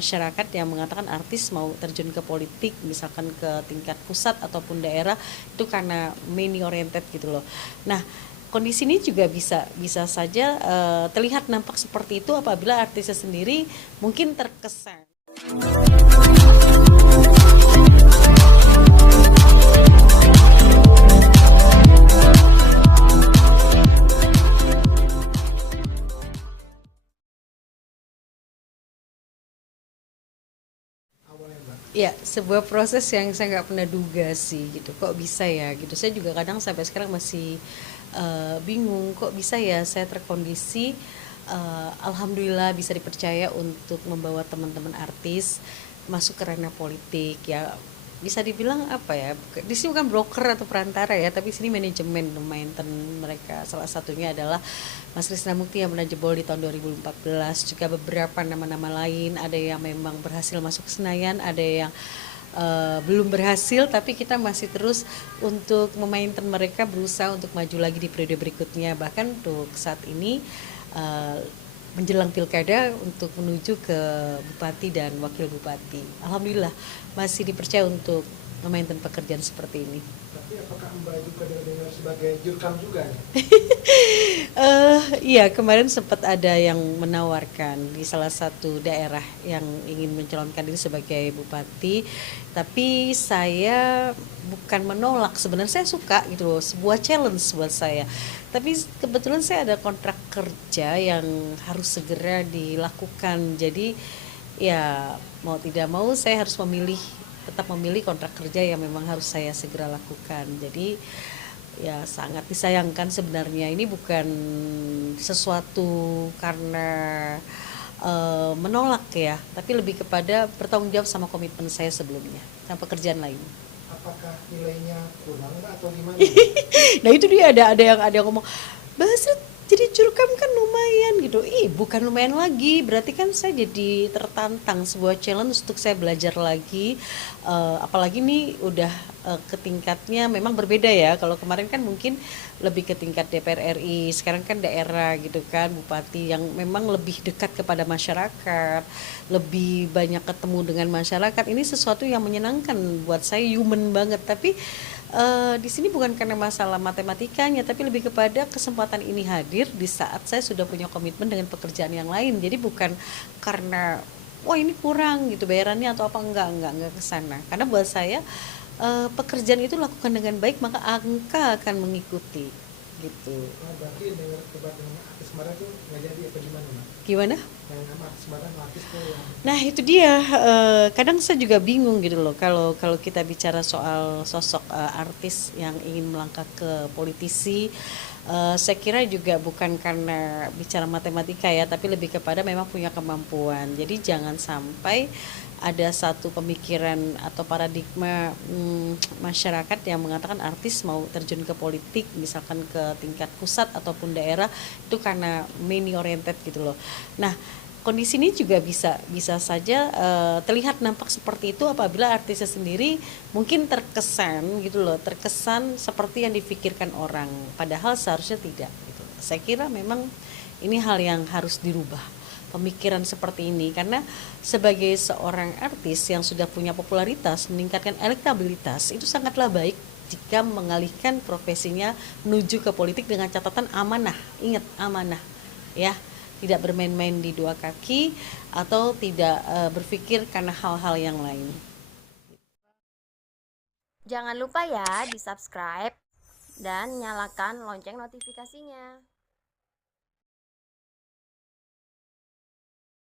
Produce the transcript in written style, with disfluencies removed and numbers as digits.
masyarakat yang mengatakan artis mau terjun ke politik, misalkan ke tingkat pusat ataupun daerah, itu karena money oriented gitu loh. Nah, kondisi ini juga bisa bisa saja terlihat nampak seperti itu apabila artisnya sendiri mungkin terkesan. Ya, sebuah proses yang saya nggak pernah duga sih gitu. Kok bisa ya gitu. Saya juga kadang sampai sekarang masih bingung. Kok bisa ya saya terkondisi alhamdulillah bisa dipercaya untuk membawa teman-teman artis masuk ke ranah politik ya. Bisa dibilang apa ya? Di sini bukan broker atau perantara ya, tapi sini manajemen maintenance mereka. Salah satunya adalah Mas Krisna Mukti yang pernah jebol di tahun 2014, juga beberapa nama-nama lain, ada yang memang berhasil masuk Senayan, ada yang belum berhasil, tapi kita masih terus untuk memainkan mereka, berusaha untuk maju lagi di periode berikutnya. Bahkan untuk saat ini menjelang pilkada untuk menuju ke bupati dan wakil bupati. Alhamdulillah masih dipercaya untuk memainkan pekerjaan seperti ini. Tapi apakah Mbak juga dengar sebagai jurkam juga? Iya, kemarin sempat ada yang menawarkan di salah satu daerah yang ingin mencalonkan diri sebagai bupati, tapi saya bukan menolak, sebenarnya saya suka gitu loh, sebuah challenge buat saya. Tapi kebetulan saya ada kontrak kerja yang harus segera dilakukan, jadi ya mau tidak mau saya harus tetap memilih kontrak kerja yang memang harus saya segera lakukan. Jadi ya sangat disayangkan sebenarnya, ini bukan sesuatu karena menolak ya, tapi lebih kepada bertanggung jawab sama komitmen saya sebelumnya sama pekerjaan lain. Apakah nilainya kurang atau gimana? Nah itu dia, ada yang ngomong, bahasa jadi jurkam kan lumayan gitu. Bukan lumayan lagi, berarti kan saya jadi tertantang, sebuah challenge untuk saya belajar lagi. Apalagi nih udah ke tingkatnya memang berbeda ya. Kalau kemarin kan mungkin lebih ke tingkat DPR RI, sekarang kan daerah gitu kan, bupati yang memang lebih dekat kepada masyarakat, lebih banyak ketemu dengan masyarakat. Ini sesuatu yang menyenangkan buat saya, human banget. Tapi di sini bukan karena masalah matematikanya, tapi lebih kepada kesempatan ini hadir di saat saya sudah punya komitmen dengan pekerjaan yang lain. Jadi bukan karena wah ini kurang gitu bayarannya atau apa, enggak ke sana. Karena buat saya pekerjaan itu lakukan dengan baik, maka angka akan mengikuti gitu. Berarti dengan debat dengan artis kemarin tuh nggak jadi apa gimana, Mbak? Gimana? Yang nama artis kemarin artis tuh yang Nah itu dia, kadang saya juga bingung gitu loh, kalau kita bicara soal sosok artis yang ingin melangkah ke politisi, saya kira juga bukan karena bicara matematika ya, tapi lebih kepada memang punya kemampuan. Jadi jangan sampai ada satu pemikiran atau paradigma masyarakat yang mengatakan artis mau terjun ke politik, misalkan ke tingkat pusat ataupun daerah, itu karena money oriented gitu loh. Nah, kondisi ini juga bisa bisa saja terlihat nampak seperti itu apabila artisnya sendiri mungkin terkesan gitu loh, terkesan seperti yang difikirkan orang, padahal seharusnya tidak gitu. Saya kira memang ini hal yang harus dirubah, pemikiran seperti ini, karena sebagai seorang artis yang sudah punya popularitas, meningkatkan elektabilitas, itu sangatlah baik jika mengalihkan profesinya menuju ke politik dengan catatan amanah. Ingat, amanah ya, tidak bermain-main di dua kaki atau tidak berpikir karena hal-hal yang lain. Jangan lupa ya di subscribe dan nyalakan lonceng notifikasinya.